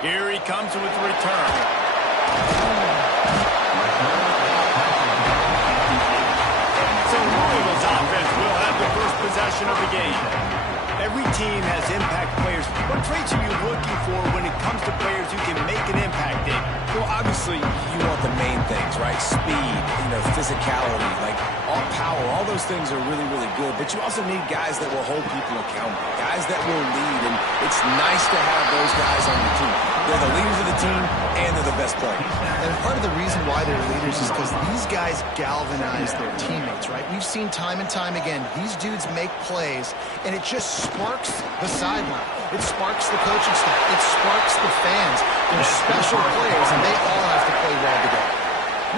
Here he comes with the return. So Louisville's offense will have the first possession of the game. Every team has impact players. What traits are you looking for when it comes to players who can make an impact, Dave? Well, obviously, you want the main things, right? Speed, physicality, like all power, all those things are really, really good. But you also need guys that will hold people accountable, guys that will lead. And it's nice to have those guys on your team. They're the leaders of the team, and they're the best players. And part of the reason why they're leaders is because these guys galvanize their teammates, right? We've seen time and time again, these dudes make plays, and it just sparks the sideline. It sparks the coaching staff. It sparks the fans. They're special players, and they all have to play well together.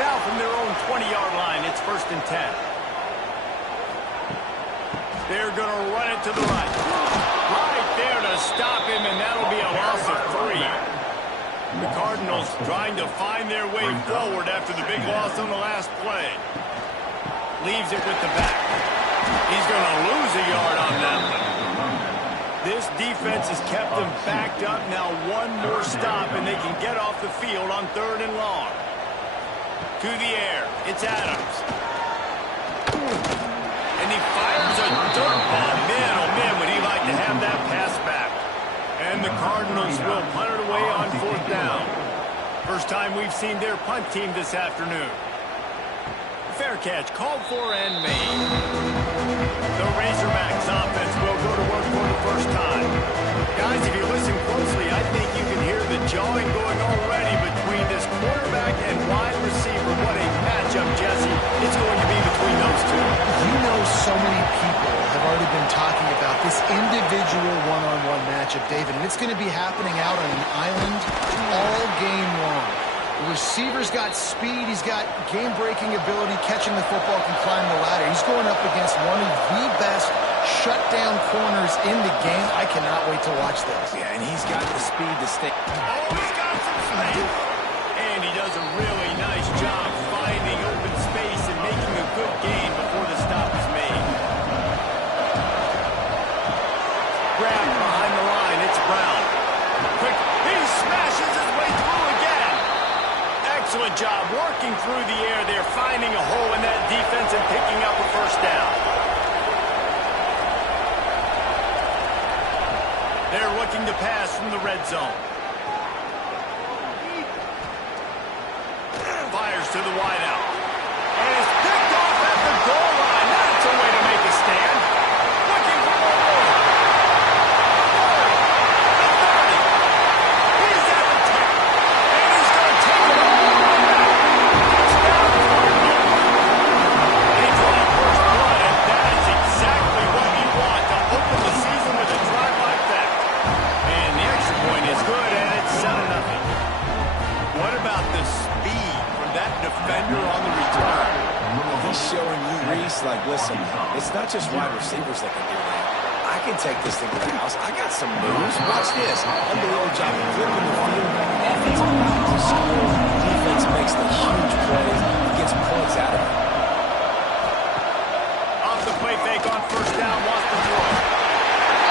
Now from their own 20-yard line, it's 1st and 10. They're going to run it to the right. Right there to stop him, and that'll be a loss of 3. The Cardinals trying to find their way forward after the big loss on the last play. Leaves it with the back. He's going to lose a yard on that one. This defense has kept them backed up. Now one more stop, and they can get off the field on 3rd and long. To the air. It's Adams. And he fires a dirt ball. Man, oh man, would he like to have that pass back. And the Cardinals will punt it away on 4th down. First time we've seen their punt team this afternoon. Fair catch, called for and made. The Razorbacks offense will go to work for the first time. Guys, if you listen closely, I think you can hear the jawing going already between this quarterback and wide receiver. What a matchup, Jesse. It's going to be between those two. You know, so many people have already been talking about this individual one-on-one matchup, David, and it's going to be happening out on an island all game long. The receiver's got speed, he's got game-breaking ability, catching the football, can climb the ladder. He's going up against one of the best shutdown corners in the game. I cannot wait to watch this. Yeah, and he's got the speed to stay. Oh, he's got some space. And he does a really nice job finding open space and making a good gain before the stop is made. Grab behind the line, it's Brown. Quick, he smashes his way through again. Excellent job working through the air there, finding a hole in that defense and picking up a 1st down. They're looking to pass from the red zone. Fires to the wideout. And it's picked off at the goal line. That's a way to make a stand. Looking for more. The 30. He's at the 10. And he's going to take it all the way back. Touchdown Cardinals. They draw first blood, and that is exactly what you want to open the season with a drive like that. And the extra point is good, and it's 7-0. What about the speed from that defender on the return? He's showing you, Reese, like, listen, it's not just wide receivers that can do that. I can take this thing to the house. I got some moves. Watch this. Unbelievable job of flipping the field. Offensive line to score. Defense makes the huge plays. He gets points out of it. Off the play fake on 1st down, wants to throw.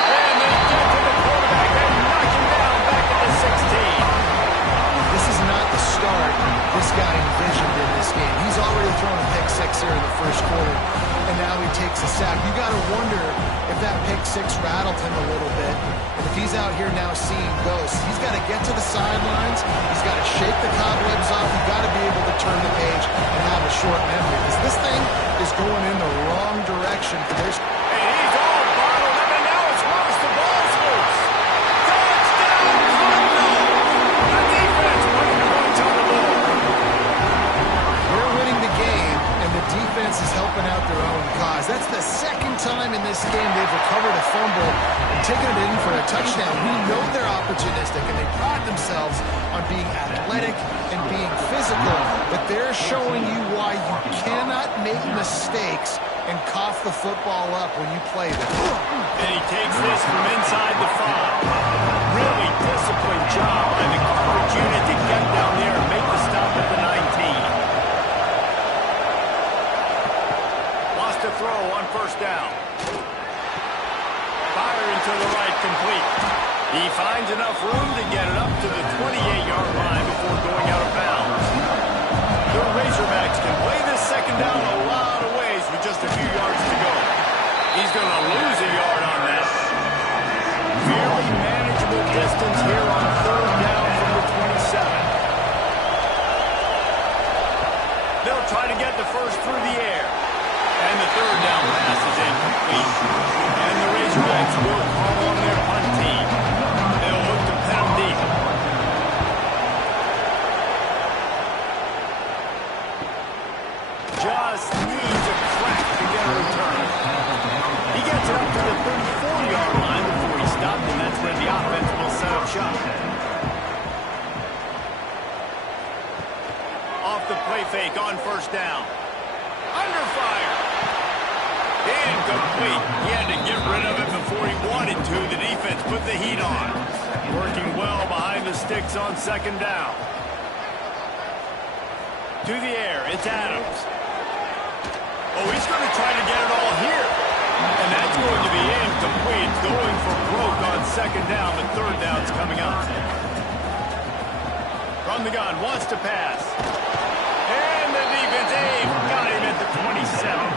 And they get to the quarterback and knock him down back at the 16. This is not the start this guy envisioned in this game. He's already thrown a pick 6 here in the 1st quarter, and now he takes a sack. You got to wonder if that pick 6 rattled him a little bit, and if he's out here now seeing ghosts. He's got to get to the sidelines. He's got to shake the cobwebs off. You've got to be able to turn the page and have a short memory, because this thing is going in the wrong direction for their... And he's all bottled up, and now it's Ross. The ball's loose. Touchdown, Cardinals! The defense putting points on the board. They're winning the game, and the defense is helping out their own cause. That's the 2nd time in this game they've recovered a fumble and taken it in for a touchdown. We know they're opportunistic, and they pride themselves on being athletic and being physical, but they're showing you why you cannot make mistakes and cough the football up when you play them. And he takes this from inside the 5. Really disciplined job by the coverage unit to get down there and make the stop at the 19. Lost a throw on 1st down. Firing to the right, complete. He finds enough room to get it up to the 28-yard line before going out of bounds. The Razorbacks can play this second down a lot of ways with just a few yards to go. He's going to lose a yard on that. Fairly manageable distance here on third down from the 27. They'll try to get the first through the air. And the third down pass is incomplete. And the Razorbacks will call on their punt team. They'll look to pin them deep. Just needs a crack to get a return. He gets it up to the 34-yard line before he stopped, and that's where the offense will set up shop. Off the play fake on first down. Under fire. Incomplete. He had to get rid of it before he wanted to. The defense put the heat on. Working well behind the sticks on second down. To the air, it's Adams. Oh, he's going to try to get it all here. And that's going to be incomplete. It's going for broke on second down. The third down's coming up. From the gun, wants to pass. And the defense, got him at the 27.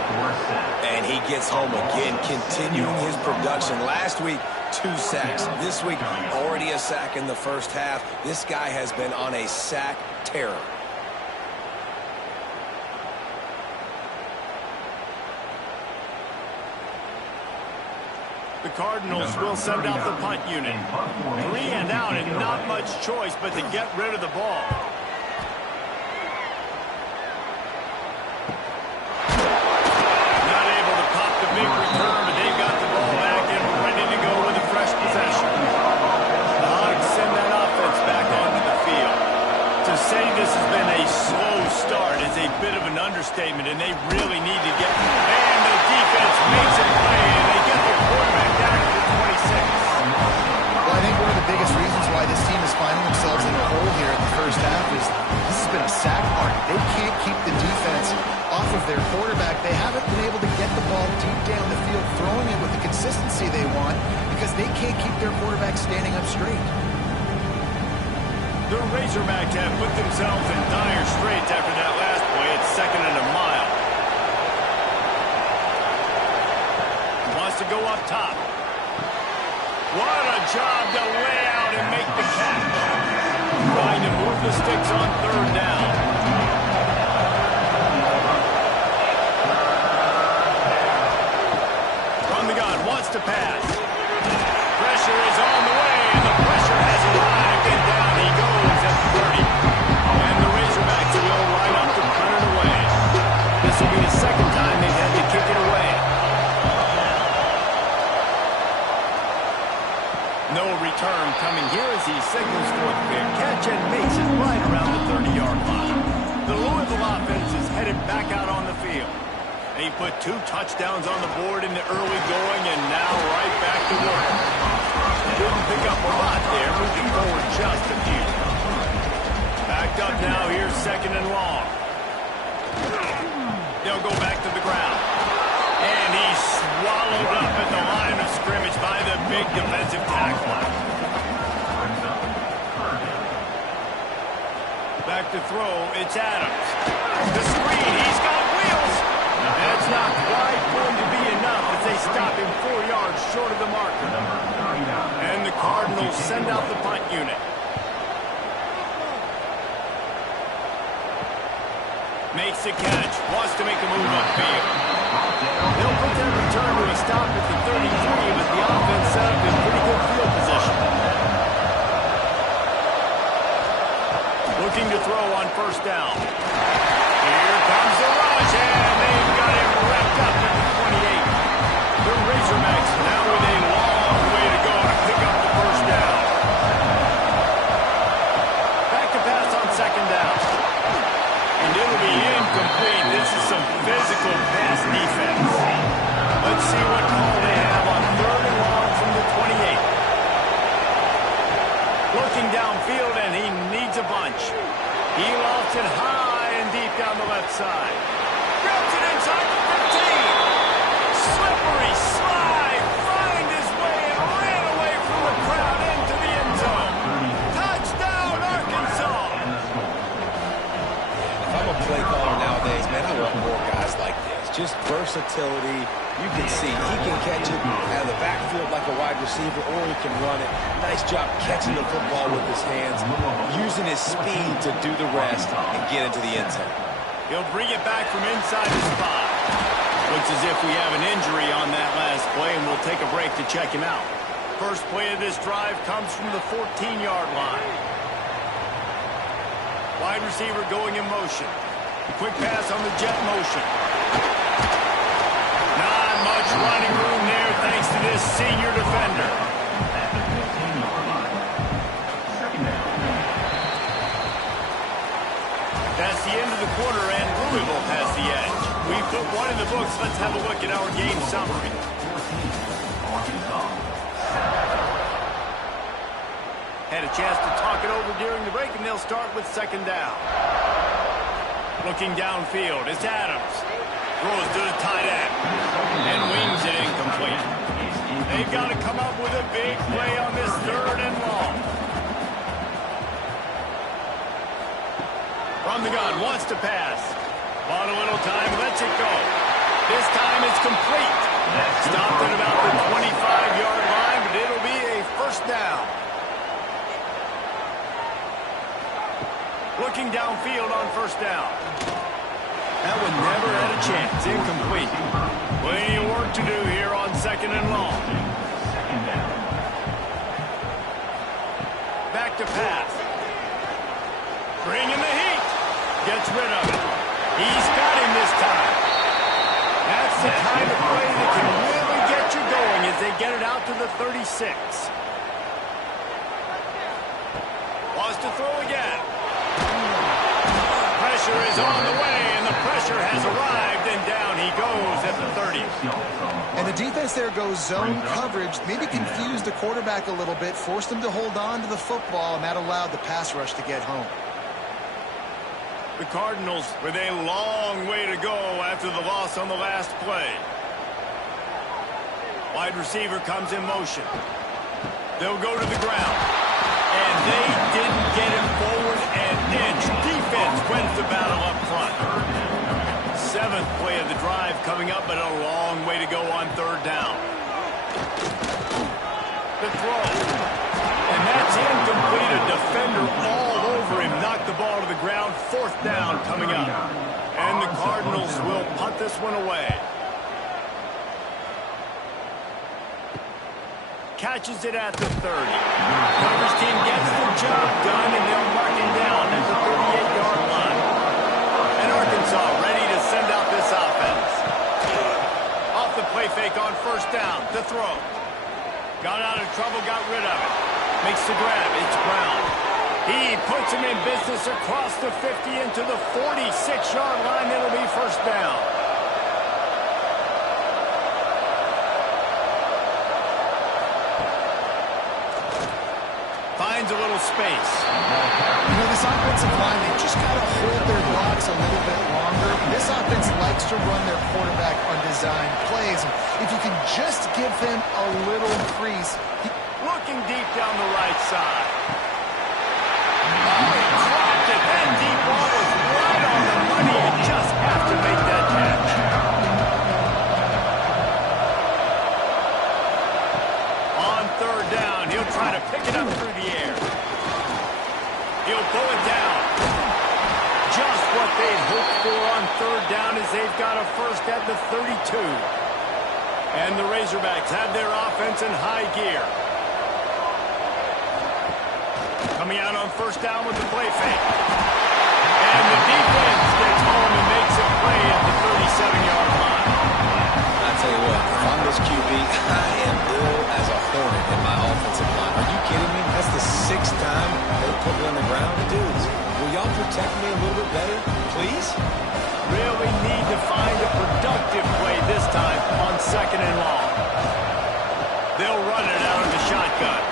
And he gets home again, continuing his production. Last week, 2 sacks. This week, already a sack in the first half. This guy has been on a sack terror. The Cardinals will send out the punt unit. 3 and out and not much choice but to get rid of the ball. Not able to pop the big return, but they've got the ball back and ready to go with a fresh possession. The Hogs send that offense back onto the field. To say this has been a slow start is a bit of an understatement, and they really need to get... And the defense makes it play, and they get the quarterback down to the 26. Well, I think one of the biggest reasons why this team is finding themselves in a hole here in the first half is this has been a sack market. They can't keep the defense off of their quarterback. They haven't been able to get the ball deep down the field, throwing it with the consistency they want because they can't keep their quarterback standing up straight. The Razorbacks have put themselves in dire straits after that last play. It's 2nd and a mile. Wants to go up top. What a job to lay out and make the catch. Trying to move the sticks on third down. From the gun, wants to pass. Pressure is on the way, and the pressure has arrived, and down he goes at 30. And the Razorbacks will line up to put it away. This will be the second time they've had to kick it away. No return coming here as he signals for the fair catch and makes it right around the 30-yard line. The Louisville offense is headed back out on the field. They put 2 touchdowns on the board in the early going and now right back to work. Didn't pick up a lot there, moving forward just a few. Backed up now, here's 2nd and long. They'll go back to the ground. And he's swallowed up at the line of scrimmage by the big defensive tackle. Back to throw, it's Adams. The screen, he's got wheels. That's not quite going to be enough as they stop him 4 yards short of the marker. And the Cardinals send out the punt unit. Makes the catch, wants to make a move upfield. They'll put their return to a stop at the 33, but the offense set up in pretty good field position. Looking to throw on first down. Here comes the rush, and they've got him wrapped up at the 28. The Razorbacks now with a long way to go to pick up the first down. Back to pass on second down. And it'll be incomplete. This is some physical pass defense. Let's see what call they have on 3rd and long from the 28. Looking downfield, and he needs a bunch. He lofts it high and deep down the left side. Grabs it inside the 15. Slippery slide. Find his way and ran away from the crowd into versatility. You can see he can catch it out of the backfield like a wide receiver, or he can run it. Nice job catching the football with his hands, using his speed to do the rest and get into the end zone. He'll bring it back from inside the spot. Looks as if we have an injury on that last play, and we'll take a break to check him out. First play of this drive comes from the 14-yard line. Wide receiver going in motion. Quick pass on the jet motion. Not much running room there thanks to this senior defender. That's the end of the quarter, and Louisville has the edge. We put one in the books. Let's have a look at our game summary. Had a chance to talk it over during the break, and they'll start with second down. Looking downfield, it's Adams. Throws to the tight end and wings it incomplete. They've got to come up with a big play on this third and long. From the gun, wants to pass. Bought a little time, lets it go. This time it's complete. Stopped at about the 25-yard line, but it'll be a first down. Looking downfield on first down. That one never had a chance. Incomplete. Plenty of work to do here on second and long. Back to pass. Bringing the heat. Gets rid of it. He's got him this time. That's the kind of play that can really get you going as they get it out to the 36. Wants to throw again. Pressure is on the way, and the pressure has arrived, and down he goes at the 30. And the defense there goes zone coverage, maybe confused the quarterback a little bit, forced him to hold on to the football, and that allowed the pass rush to get home. The Cardinals with a long way to go after the loss on the last play. Wide receiver comes in motion. They'll go to the ground. And they didn't get him forward an inch. Defense wins the battle up front. Seventh play of the drive coming up, but a long way to go on third down. The throw. And that's incomplete. A defender all over him. Knocked the ball to the ground. Fourth down coming up. And the Cardinals will punt this one away. Catches it at the 30. Coverage team gets the job done, and they'll mark him down at the 38-yard line. And Arkansas ready to send out this offense. Off the play fake on first down. The throw. Got out of trouble, got rid of it. Makes the grab. It's Brown. He puts him in business across the 50 into the 46-yard line. It'll be first down. Finds a little space. You know, this offensive line, they just got to hold their blocks a little bit longer. This offense likes to run their quarterback on design plays. And if you can just give them a little crease. Looking deep down the right side. Oh, he dropped it. That deep ball was right on the money. You just have to make that catch. On third down, he'll try to pick it up through the air. He'll pull it down. Just what they'd hoped for on third down as they've got a first at the 32. And the Razorbacks have their offense in high gear. Coming out on first down with the play fake. And the defense gets home and makes a play at the 37-yard line. I tell you what, if I'm this QB, I am ill as a hornet in my offensive line. Are you kidding me? That's the sixth time they put me on the ground. Dudes, will y'all protect me a little bit better, please? Really need to find a productive play this time on second and long. They'll run it out of the shotgun.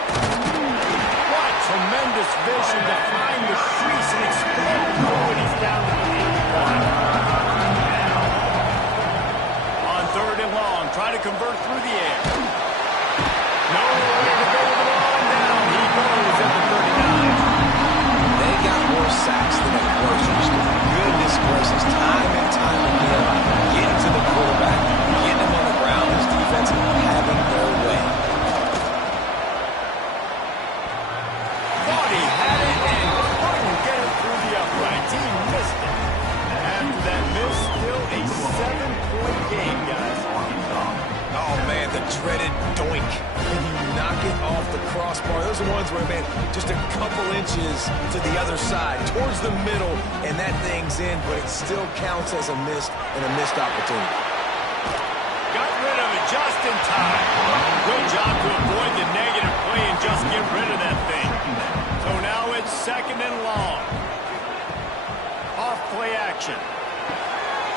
What tremendous vision to find the crease and explode through it. He's down to the 81. On third and long, try to convert through the air. Nowhere to go with the ball, and down he goes at the 39. They got more sacks than a grocery store. Goodness gracious, time and time again, getting to the quarterback. crossbar. Those are ones where, man, just a couple inches to the other side, towards the middle, and that thing's in, but it still counts as a missed opportunity. Got rid of it just in time. Good job to avoid the negative play and just get rid of that thing. So now it's 2nd and long. Off play action.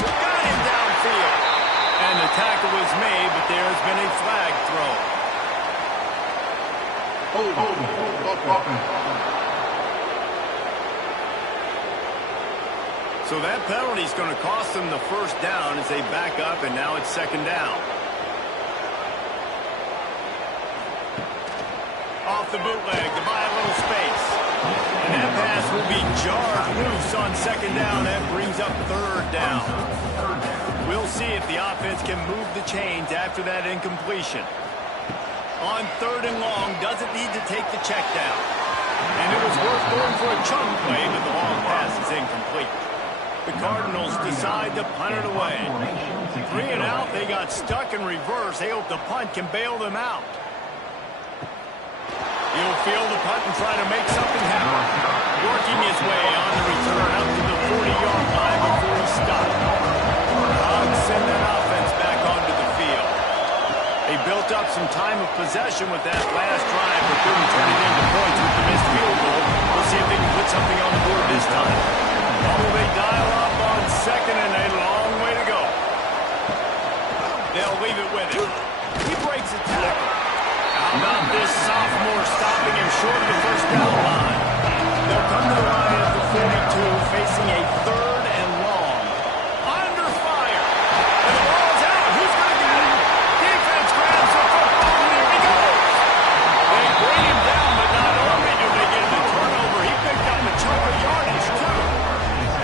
Got him downfield. And the tackle was made, but there has been a flag thrown. So that penalty is going to cost them the 1st down as they back up, and now it's 2nd down. Off the bootleg to buy a little space. And that pass will be jarred loose on 2nd down. That brings up 3rd down. We'll see if the offense can move the chains after that incompletion. On 3rd and long, doesn't need to take the check down. And it was worth going for a chunk play, but the long pass is incomplete. The Cardinals decide to punt it away. 3 and out, they got stuck in reverse. They hope the punt can bail them out. He'll field the punt and try to make something happen. Working his way on the return up to the 40-yard line before he stopped. Hogs send that offense back onto the field. They built up some time of possession with that last drive, but couldn't turn it into points with the missed field goal. We'll see if they can put something on the board this time. Oh, they dial up on 2nd and a long way to go. They'll leave it with him. He breaks a tackle. How about this sophomore stopping him short of the 1st down line? They'll come to the line at the 42, facing a 3rd and long. Under fire. And the ball's out. Who's going to get it? Defense grabs the football, and there he goes. They bring him down, but not only do they get the turnover, he picked up a chunk of yardage, too.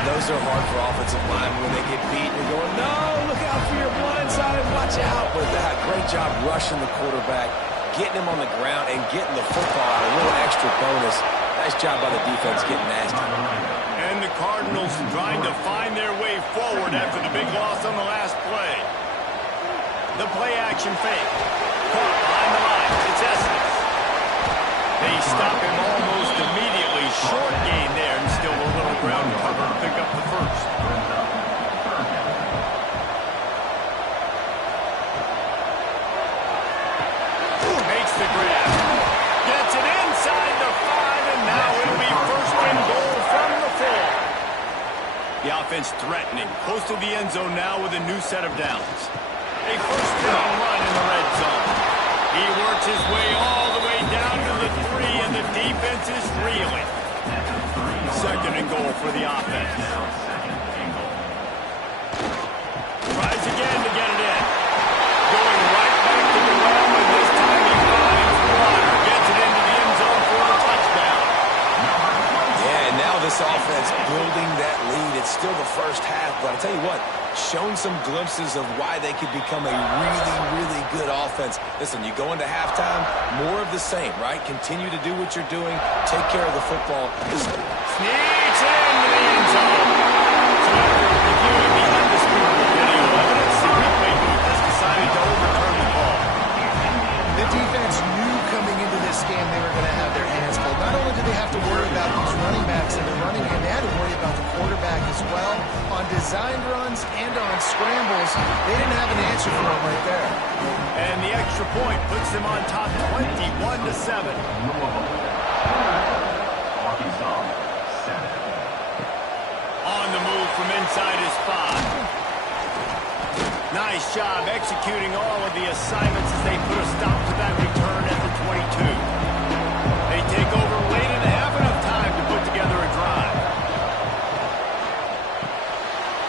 Those are hard for offensive linemen when they get beat. You're going, no, look out for your blind side, watch out. But that great job rushing the quarterback, getting him on the ground, and getting the football out. A little extra bonus. Nice job by the defense getting nasty. And the Cardinals trying to find their way forward after the big loss on the last play. The play action fake. Caught behind the line. It's Estes. They stop him almost immediately. Short gain there, and still a little ground cover to pick up the 1st. Makes the grab. Gets it inside the 5, and now it'll be 1st and goal from the 4. The offense threatening. Close to the end zone now with a new set of downs. A 1st down run in the red zone. He works his way all the way down to the 3, and the defense is reeling. 2nd and goal for the offense. Tries again to get it in. Going right back to the run, and this time he finds Water. Gets it into the end zone for a touchdown. Yeah, and now this offense building that lead. It's still the 1st half, but I'll tell you what, shown some glimpses of why they could become a really, really good offense. Listen, you go into halftime, more of the same, right? Continue to do what you're doing. Take care of the football. Sneaks into the end zone. So after reviewing the undisputable video evidence, the replay booth has decided to overturn the call. The defense knew coming into this game they were going to have their hands full. Not only did they have to worry about these running backs in the running game, they had to worry about the quarterback as well. On designed runs and on scrambles, they didn't have an answer for him right there. And the extra point puts them on top 21-7. On the move from inside his 5. Nice job executing all of the assignments as they put a stop to that return at the 22. They take over late in the half, enough time to put together a drive.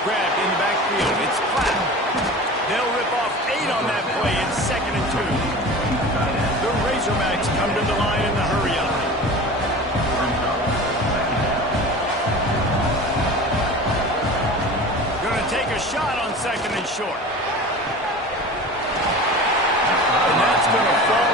Grabbed in the backfield. It's flat. They'll rip off 8 on that play. It's 2nd and 2. The Razorbacks come to the line in the hurry-up. Going to take a shot on 2nd and short. And that's going to fall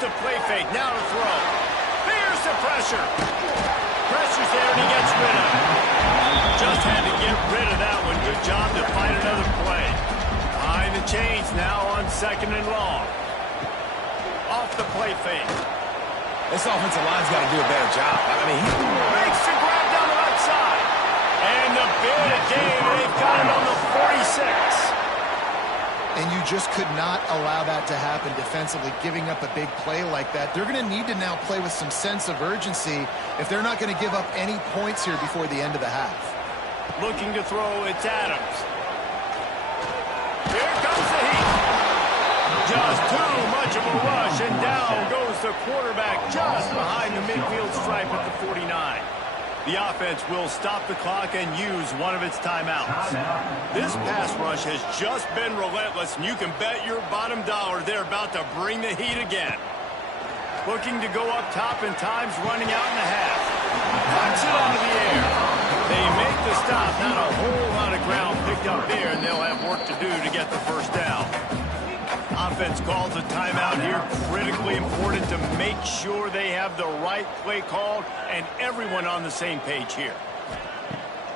the play fake. Now to throw. Fears the pressure. Pressure's there, and he gets rid of it. Just had to get rid of that one. Good job to fight another play. Behind the chains now on 2nd and long. Off the play fake. This offensive line's got to do a better job. I mean, he makes the grab down the right side. And the big game, they've got it on the 46. And you just could not allow that to happen defensively, giving up a big play like that. They're going to need to now play with some sense of urgency if they're not going to give up any points here before the end of the half. Looking to throw, it's Adams. Here comes the heat. Just too much of a rush, and down goes the quarterback just behind the midfield stripe at the 49. The offense will stop the clock and use one of its timeouts. This pass rush has just been relentless, and you can bet your bottom dollar they're about to bring the heat again. Looking to go up top, and time's running out in the half. Knocks it out of the air. They make the stop. Not a whole lot of ground picked up there, and they'll have work to do to get the first down. Offense calls a timeout here. Critically important to make sure they have the right play called and everyone on the same page here.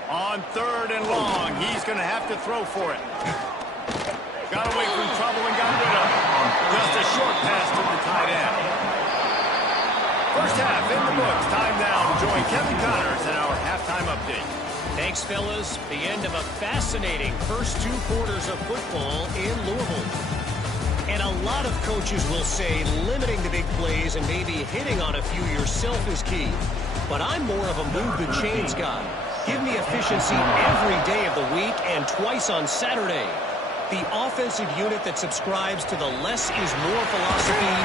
On 3rd and long, he's going to have to throw for it. Got away from trouble and got rid of it. Just a short pass to the tight end. First half in the books. Time now to join Kevin Connors in our halftime update. Thanks, fellas. The end of a fascinating first 2 quarters of football in Louisville. And a lot of coaches will say limiting the big plays and maybe hitting on a few yourself is key. But I'm more of a move the chains guy. Give me efficiency every day of the week and twice on Saturday. The offensive unit that subscribes to the less is more philosophy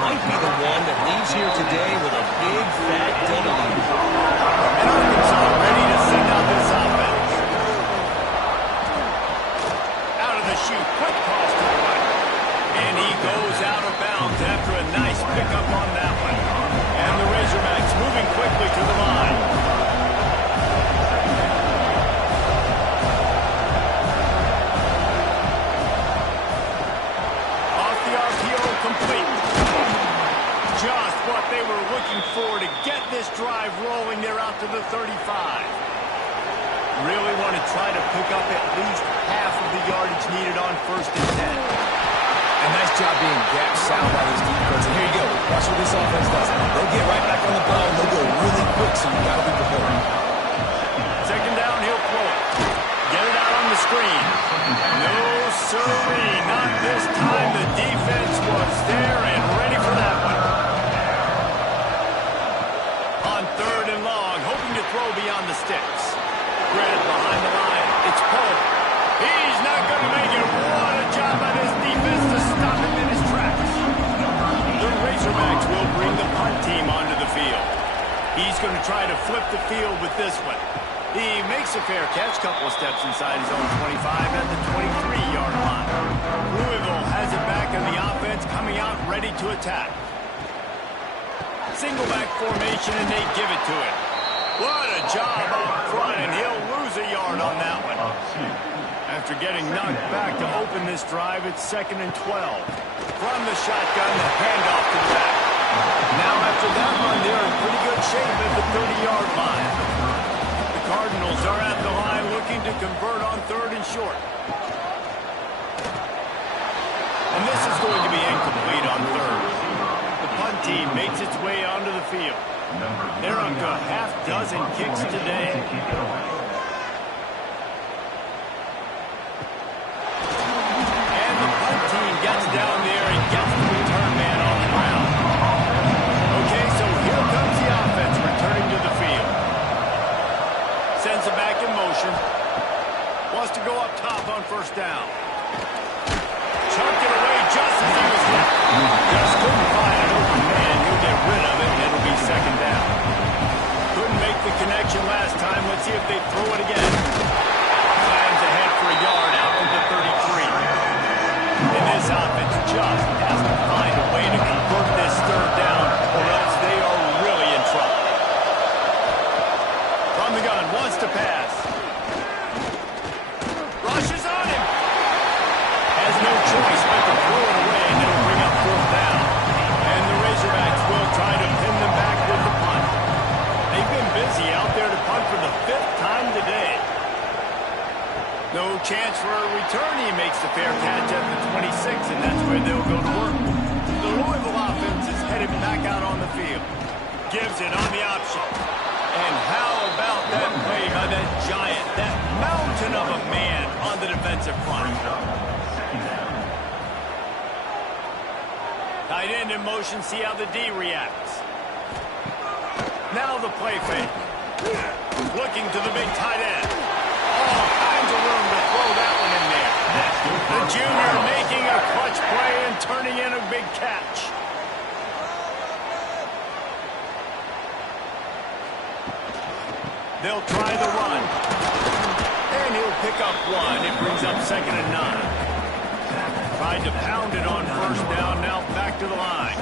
might be the one that leaves here today with a big fat W. And Arkansas ready to send out this offense. Out of the chute, quick cross to the right. And he goes out of bounds after a nice pickup on that one. And the Razorbacks moving quickly to the line. Off the RPO, complete. Just what they were looking for to get this drive rolling. They're out to the 35. Really want to try to pick up at least half of the yardage needed on 1st and 10. A nice job being gapped sound by this defense. And here you go. Watch what this offense does. They'll get right back on the ball, and they'll go really quick, so you got to be prepared. 2nd down, he'll throw it. Get it out on the screen. No, sirree. Not this time. The defense was there and ready for that one. On 3rd and long, hoping to throw beyond the sticks. Grant behind the line. It's Poe. He's not going to make it. What a job by this defense to stop him in his tracks. The Razorbacks will bring the punt team onto the field. He's going to try to flip the field with this one. He makes a fair catch, couple of steps inside his own 25 at the 23-yard line. Louisville has it back, and the offense coming out ready to attack. Single back formation, and they give it to him. What a job up front, and he'll lose a yard on that one. After getting knocked back to open this drive, it's 2nd and 12. From the shotgun, the handoff to the back. Now after that run, they're in pretty good shape at the 30-yard line. The Cardinals are at the line looking to convert on 3rd and short. And this is going to be incomplete on 3rd. The punt team makes its way onto the field. They're up to a half dozen kicks today. Gets down there and gets the return man on the ground. Okay, so here comes the offense returning to the field. Sends it back in motion. Wants to go up top on 1st down. Chucked it away just as he was hit. Just couldn't find an open man. He'll get rid of it, and it'll be 2nd down. Couldn't make the connection last time. Let's see if they throw it again. Slams ahead for a yard out to the 33. And this offense just has to find a way to convert this 3rd down, or else they are really in trouble. From the gun, wants to pass. Rushes on him. Has no choice but to throw it away, and it'll bring up 4th down. And the No chance for a return. He makes the fair catch at the 26, and that's where they'll go to work. The Louisville offense is headed back out on the field. Gives it on the option. And how about that play by that giant, that mountain of a man on the defensive front? Tight end in motion, see how the D reacts. Now the play fake. Looking to the big tight end. All kinds of room to throw that one in there. The junior making a clutch play and turning in a big catch. They'll try the run. And he'll pick up one. It brings up 2nd and 9. Tried to pound it on first down. Now back to the line.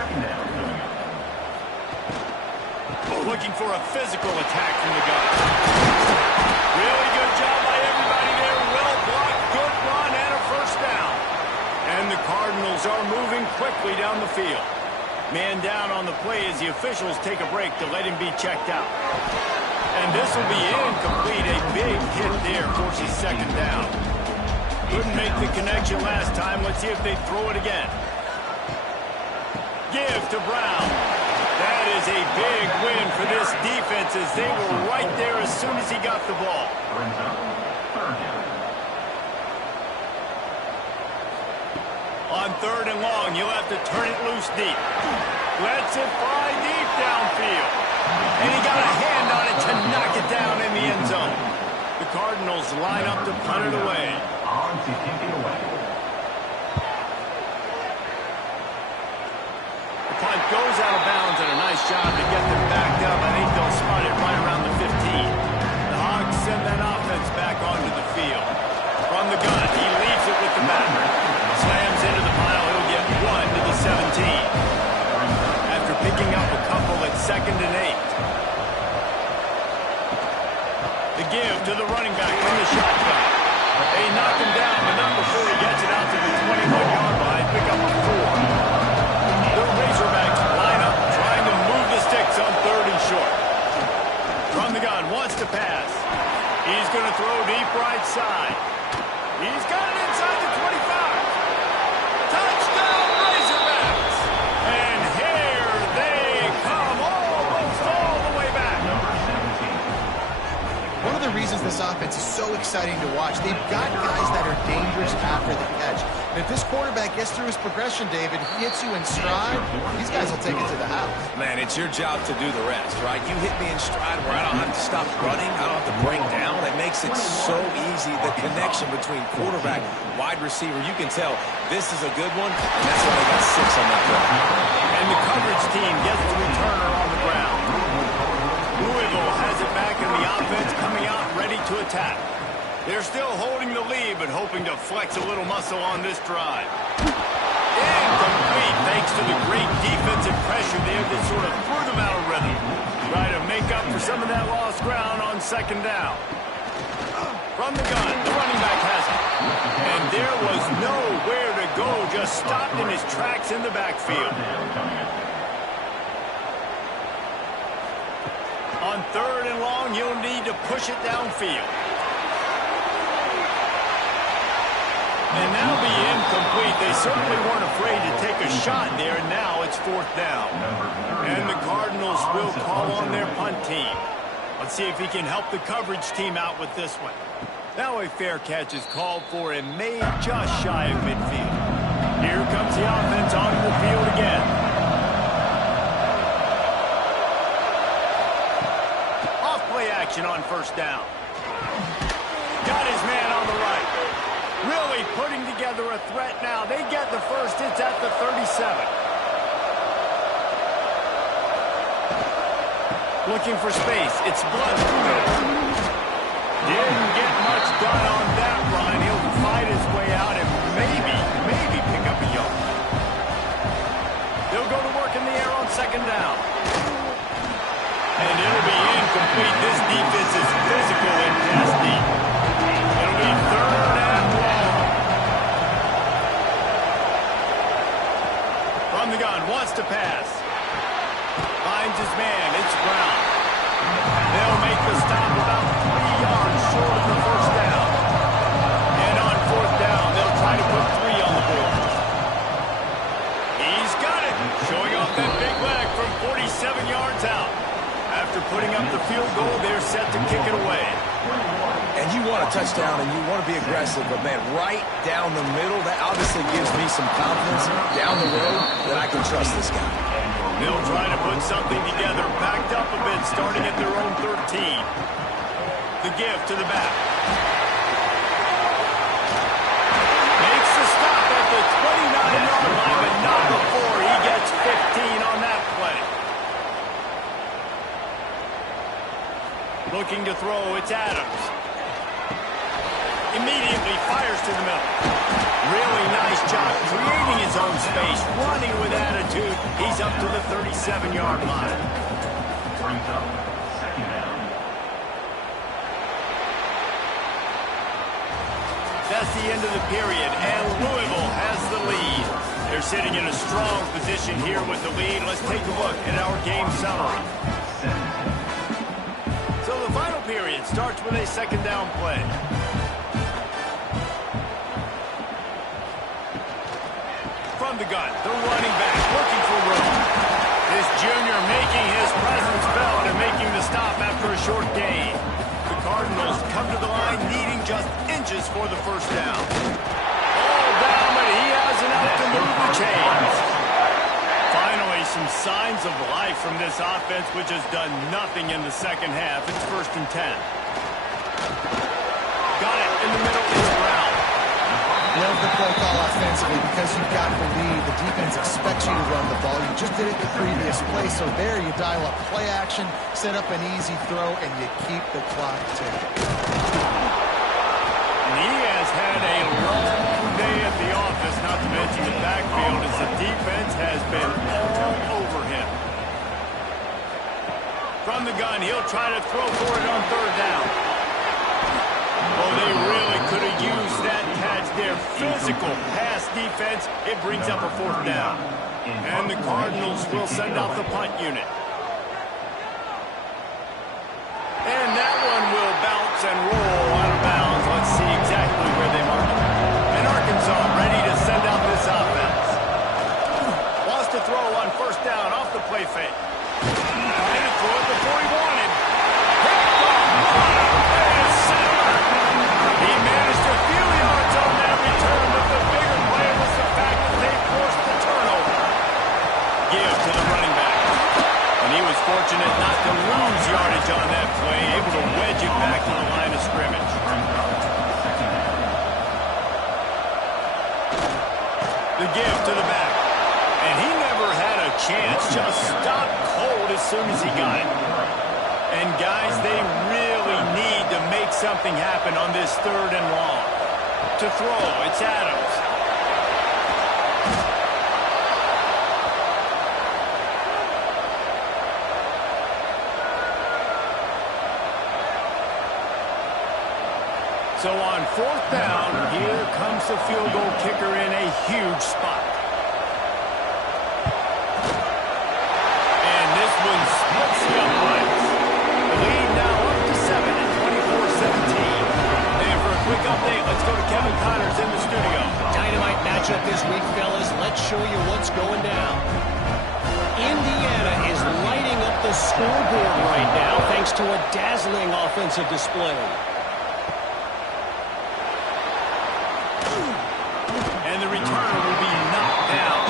Looking for a physical attack from the gun. Really good job by everybody there. Well blocked, good run, and a first down. And the Cardinals are moving quickly down the field. Man down on the play as the officials take a break to let him be checked out. And this will be incomplete. A big hit there forces 2nd down. Couldn't make the connection last time. Let's see if they throw it again. Give to Brown. That is a big win for this defense as they were right there as soon as he got the ball. On 3rd and long, you'll have to turn it loose deep. Lets it fly deep downfield. And he got a hand on it to knock it down in the end zone. The Cardinals line up to punt it away. Punt goes out of bounds, and a nice job to get them backed up. I think they'll spot it right around the 15. The Hogs send that offense back onto the field. From the gun, he leaves it with the back. Slams into the pile, he'll get 1 to the 17. After picking up a couple at 2nd and 8. The give to the running back from the shotgun. They knock him down, but not before he gets it out to the 21-yard line. Pick up a 4. The Razorbacks line up, trying to move the sticks on 3rd and short. From the gun, wants to pass. He's going to throw deep right side. He's got it inside the 25. Touchdown, Razorbacks! And here they come, almost all the way back. One of the reasons this offense is so exciting to watch, they've got guys that are dangerous after the catch. And if this quarterback gets through his progression, David, he hits you in stride, these guys will take it to the house. Man, it's your job to do the rest, right? You hit me in stride where I don't have to stop running, I don't have to break down. It makes it so easy, the connection between quarterback, wide receiver. You can tell this is a good one, and that's why they got 6 on that play. And the coverage team gets the returner on the ground. Louisville has it back in the offense, coming out ready to attack. They're still holding the lead, but hoping to flex a little muscle on this drive. Incomplete, thanks to the great defensive pressure there that sort of threw them out of rhythm. Try to make up for some of that lost ground on 2nd down. From the gun, the running back has it. And there was nowhere to go, just stopped in his tracks in the backfield. On 3rd and long, you'll need to push it downfield. And that'll be incomplete. They certainly weren't afraid to take a shot there. Now it's 4th down. And the Cardinals will call on their punt team. Let's see if he can help the coverage team out with this one. Now a fair catch is called for and made just shy of midfield. Here comes the offense onto the field again. Off-play action on 1st down. Got his man on the right. Really putting together a threat now. They get the first. It's at the 37. Looking for space. It's blood. Didn't get much done on that run. He'll fight his way out and maybe pick up a yard. They'll go to work in the air on 2nd down. And it'll be incomplete. This defense is physical and pass deep. It'll be 3rd and long. From the gun, wants to pass. Finds his man. It's Brown. They'll make the stop about 3 yards short of the 1st down. try to put 3 on the board. He's got it, showing off that big leg from 47 yards out. After putting up the field goal, they're set to kick it away. And you want a touchdown and you want to be aggressive, but man, right down the middle, that obviously gives me some confidence down the road that I can trust this guy. They'll try to put something together, backed up a bit, starting at their own 13. The give to the back. Makes the stop at the 29-yard line, but not before he gets 15 on that play. Looking to throw, it's Adams. Immediately fires to the middle. Really nice job creating his own space, running with attitude. He's up to the 37-yard line. Brings up second down. That's the end of the period, and Louisville has the lead. They're sitting in a strong position here with the lead. Let's take a look at our game summary. So the final period starts with a second down play. From the gun, the running back looking for room. This junior making his presence felt and making the stop after a short gain. The Cardinals come to the line needing just inches for the first down. All down, but he has enough to move the chains. Finally, some signs of life from this offense, which has done nothing in the second half. It's 1st and 10. Got it in the middle. It's Brown. Love the play call offensively because you've got the lead. The defense expects you to run the ball. You just did it the previous play, so there you dial up play action, set up an easy throw, and you keep the clock ticking. He has had a long day at the office, not to mention the backfield, as the defense has been all over him. From the gun, he'll try to throw for it on 3rd down. Oh, they really could have used that catch there. Physical pass defense. It brings up a 4th down. And the Cardinals will send out the punt unit. And that one will bounce and roll out of bounds. Let's see exactly where they mark it. And Arkansas ready to send out this offense. Wants to throw on 1st down off the play fake. Trying to throw it before he wanted. He managed a few yards on that return, but the bigger play was the fact that they forced the turnover. Give to the running back. And he was fortunate not to lose yardage on that play, able to wedge it back to the line of scrimmage. The give to the back. And he never had a chance, just stopped cold as soon as he got it. And guys, they really need to make something happen on this 3rd and long. To throw, it's Adams. So on 4th down, here comes the field goal kicker in a huge spot. And this one splits the uprights. The lead now up to 7 at 24-17. And for a quick update, let's go to Kevin Connors in the studio. Dynamite matchup this week, fellas. Let's show you what's going down. Indiana is lighting up the scoreboard right now thanks to a dazzling offensive display. And the returner will be knocked down.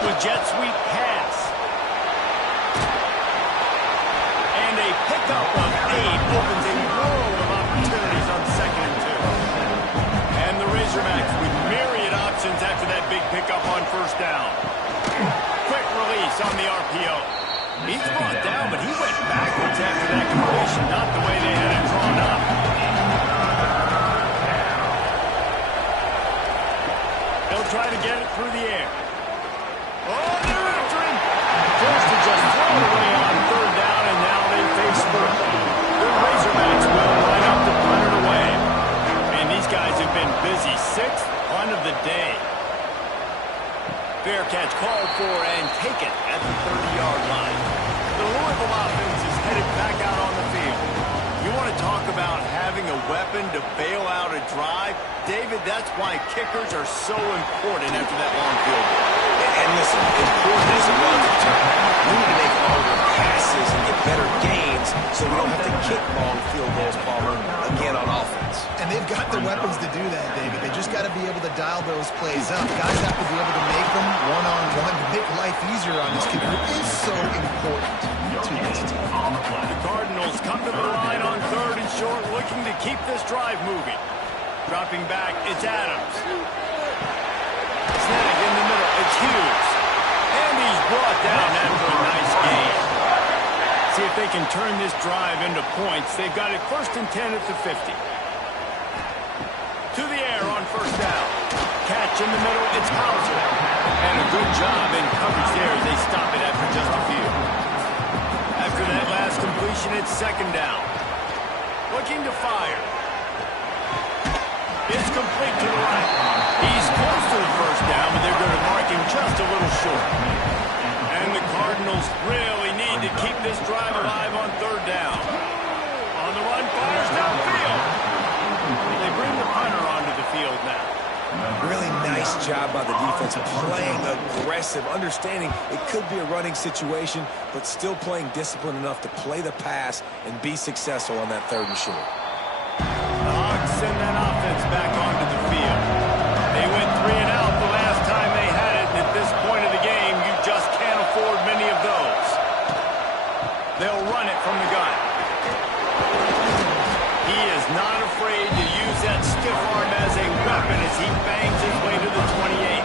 The jet sweep pass. And a pickup of 8 opens a world of opportunities on 2nd and 2. And the Razorbacks with myriad options after that big pickup on 1st down. Quick release on the RPO. He's brought down, but he went backwards after that completion, not the way they had it drawn up. They'll try to get it through the air. Oh, they're after him. Forced to just throw it away on 3rd down, and now they face 4th. The Razorbacks will line up to punt it away. And these guys have been busy. 6th punt of the day. Fair catch called for and taken at the 30-yard line. The Louisville offense is headed open to bail out a drive. David, that's why kickers are so important after that long field goal. And listen, important is a relative term. We need to make longer passes and get better gains so we don't have to kick long field goals, Palmer, again on offense. And they've got the weapons to do that, David. They just got to be able to dial those plays up. Guys have to be able to make them one-on-one to make life easier on this kicker. It is so important to this team. The Cardinals come to the line on 3rd and short, looking to keep this drive moving. Dropping back, it's Adams. Snag in the middle, it's Hughes. And he's brought down after a nice gain. See if they can turn this drive into points. They've got it 1st and 10 at the 50. To the air on 1st down. Catch in the middle, it's Hauser. And a good job in coverage there as they stop it after just a few. After that last completion, it's 2nd down. Looking to fire. It's complete to the right. He's close to the 1st down, but they're going to mark him just a little short. And the Cardinals really need to keep this drive alive on 3rd down. On the run, fires downfield. They bring the punter onto the field now. Really nice job by the defense, playing aggressive, understanding it could be a running situation, but still playing disciplined enough to play the pass and be successful on that 3rd and short. The Hawks send that offense back onto the field. They went 3 and out the last time they had it, and at this point of the game, you just can't afford many of those. They'll run it from the gun. He is not afraid to use that stiff arm as a weapon as he bangs his way to the 28.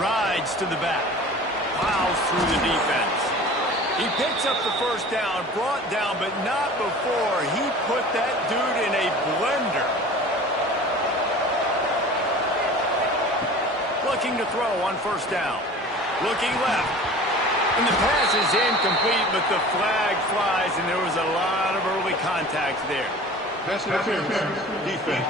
Rides to the back. Plows through the defense. He picks up the 1st down, brought down, but not before he put that dude in a blender. Looking to throw on 1st down. Looking left. And the pass is incomplete, but the flag flies, and there was a lot of early contact there. Pass interference. Defense.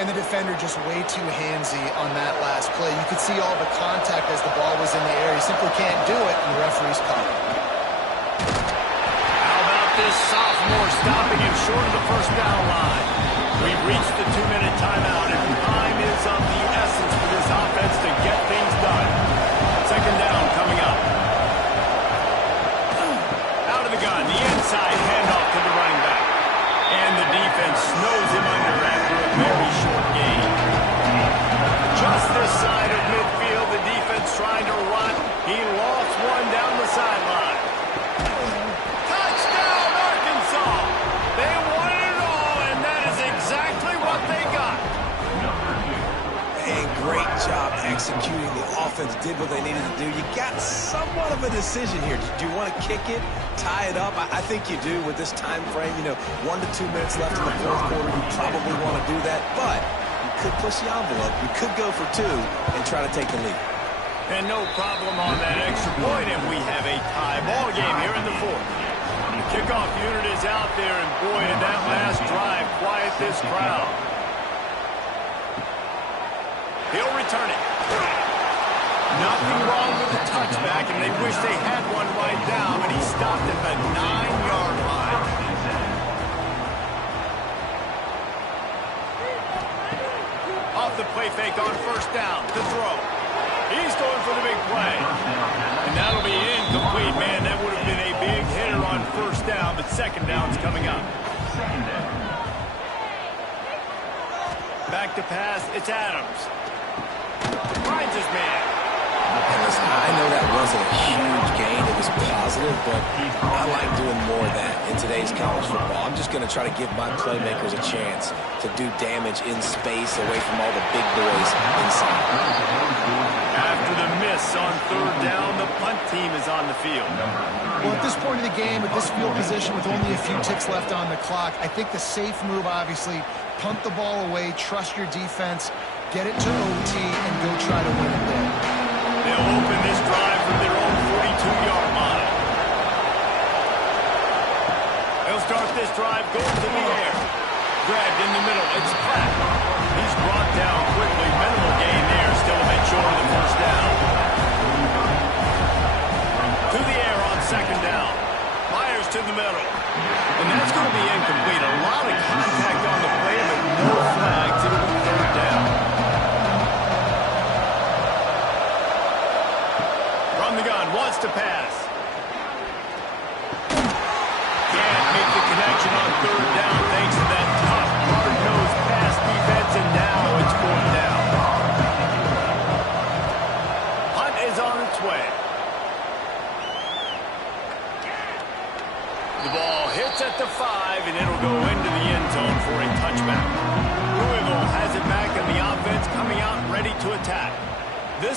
And the defender just way too handsy on that last play. You could see all the contact as the ball was in the air. He simply can't do it, and the referee's caught it. How about this sophomore stopping him short of the 1st down line? We've reached the 2-minute timeout, and time is of the essence for this offense to get things done. 2nd down coming up. Out of the gun, the inside handoff to the running back. And the defense snows him under after a very short gain. Just this side of midfield, the defense trying to run. He lost one down the sideline. Touchdown, Arkansas! They won it all, and that is exactly what they got. And great job executing. The offense did what they needed to do. You got somewhat of a decision here. Do you want to kick it, tie it up? I think you do with this time frame. 1 to 2 minutes left in the 4th quarter. You probably want to do that, but you could push the envelope. You could go for 2 and try to take the lead. And no problem on that extra point, and we have a tie ball game here in the 4th. The kickoff unit is out there, and boy, in that last drive, quiet this crowd. He'll return it. Nothing wrong with the touchback, and they wish they had one right now, but he stopped at the 9-yard line. Off the play fake on 1st down to throw. He's going for the big play. And that'll be incomplete, man. That would have been a big hitter on 1st down, but 2nd down's coming up. Back to pass, it's Adams. Finds his man. And listen, I know that wasn't a huge gain. It was positive, but I like doing more of that in today's college football. I'm just going to try to give my playmakers a chance to do damage in space away from all the big boys inside. After the miss on 3rd down, the punt team is on the field. Well, at this point of the game, at this field position with only a few ticks left on the clock, I think the safe move, obviously, punt the ball away, trust your defense, get it to OT, and go try to win it there. They'll open this drive from their own 42-yard line. They'll start this drive going to the air. Grabbed in the middle. It's Platt. He's brought down quickly. Minimal gain there. Still a bit short of the 1st down.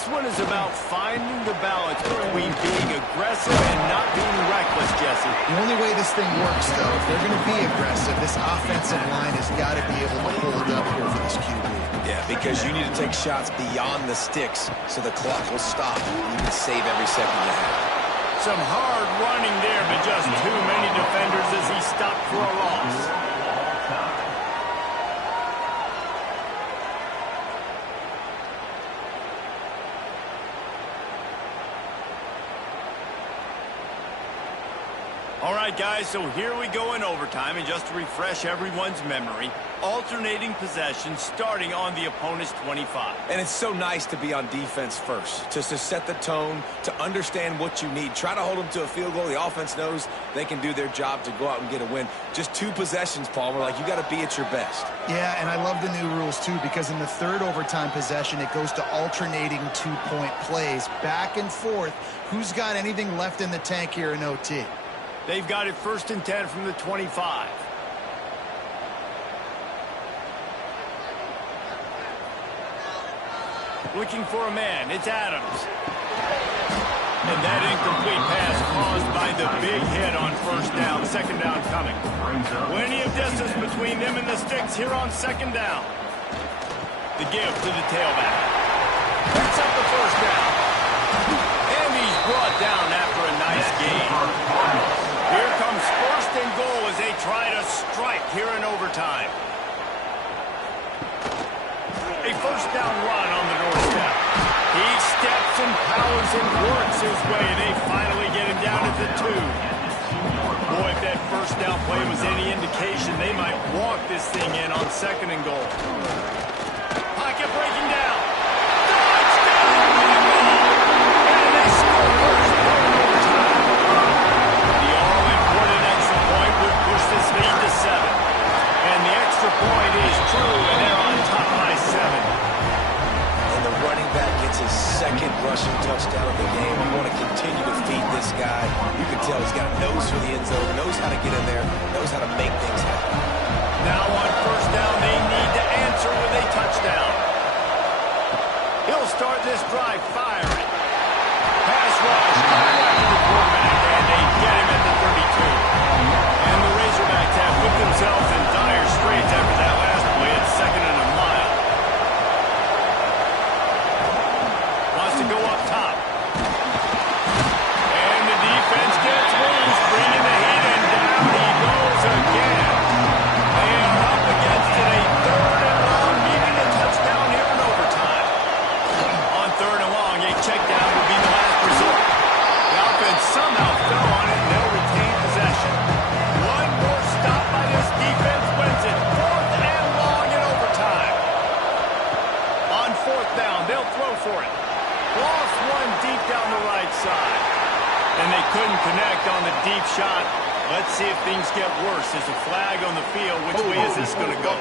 This one is about finding the balance between being aggressive and not being reckless, Jesse. The only way this thing works, though, if they're going to be aggressive, this offensive line has got to be able to hold up here for this QB. Yeah, because you need to take shots beyond the sticks so the clock will stop. You can save every second you have. Some hard running there, but just too many defenders as he stopped for a loss. All right, guys, so here we go in overtime, and just to refresh everyone's memory, alternating possession starting on the opponent's 25. And it's so nice to be on defense first, just to set the tone, to understand what you need. Try to hold them to a field goal. The offense knows they can do their job to go out and get a win. Just 2 possessions, Paul. We're like, you got to be at your best. Yeah, and I love the new rules, too, because in the third overtime possession, it goes to alternating 2-point plays, back and forth. Who's got anything left in the tank here in OT? They've got it 1st and 10 from the 25. Looking for a man. It's Adams. And that incomplete pass caused by the big hit on 1st down. 2nd down coming. Plenty of distance between them and the sticks here on 2nd down. The give to the tailback. Picks up the 1st down. And he's brought down after a nice gain. Here comes 1st and goal as they try to strike here in overtime. A 1st down run on the doorstep. He steps and powers and works his way. They finally get him down at the 2. Boy, if that 1st down play was any indication, they might walk this thing in on 2nd and goal. Pocket breaking down. Touchdown! And they score first in overtime. The all-important extra point would push this lead to 7. And the extra point is true, and they're on top by 7. And the running back gets his 2nd rushing touchdown of the game. You want to continue to feed this guy. You can tell he's got a nose for the end zone, knows how to get in there, knows how to make things happen. Now on 1st down, they need to answer with a touchdown. He'll start this drive firing. Pass rush, after the quarterback, and they get him at the 32. And the Razorbacks have put themselves in dire straits after that last play at 2nd and a mile. Wants to go up top. And the defense gets loose, bringing the heat, and down he goes again. They are up against it, a 3rd and long, needing a touchdown here in overtime. On 3rd and long, a check down would be the last resort. The offense somehow fell on it, and they'll retain possession. One more stop by this defense wins it. 4th and long in overtime. On 4th down, they'll throw for it. Lost one deep down the right side. And they couldn't connect on the deep shot. Let's see if things get worse. There's a flag on the field. Which way is this going to go?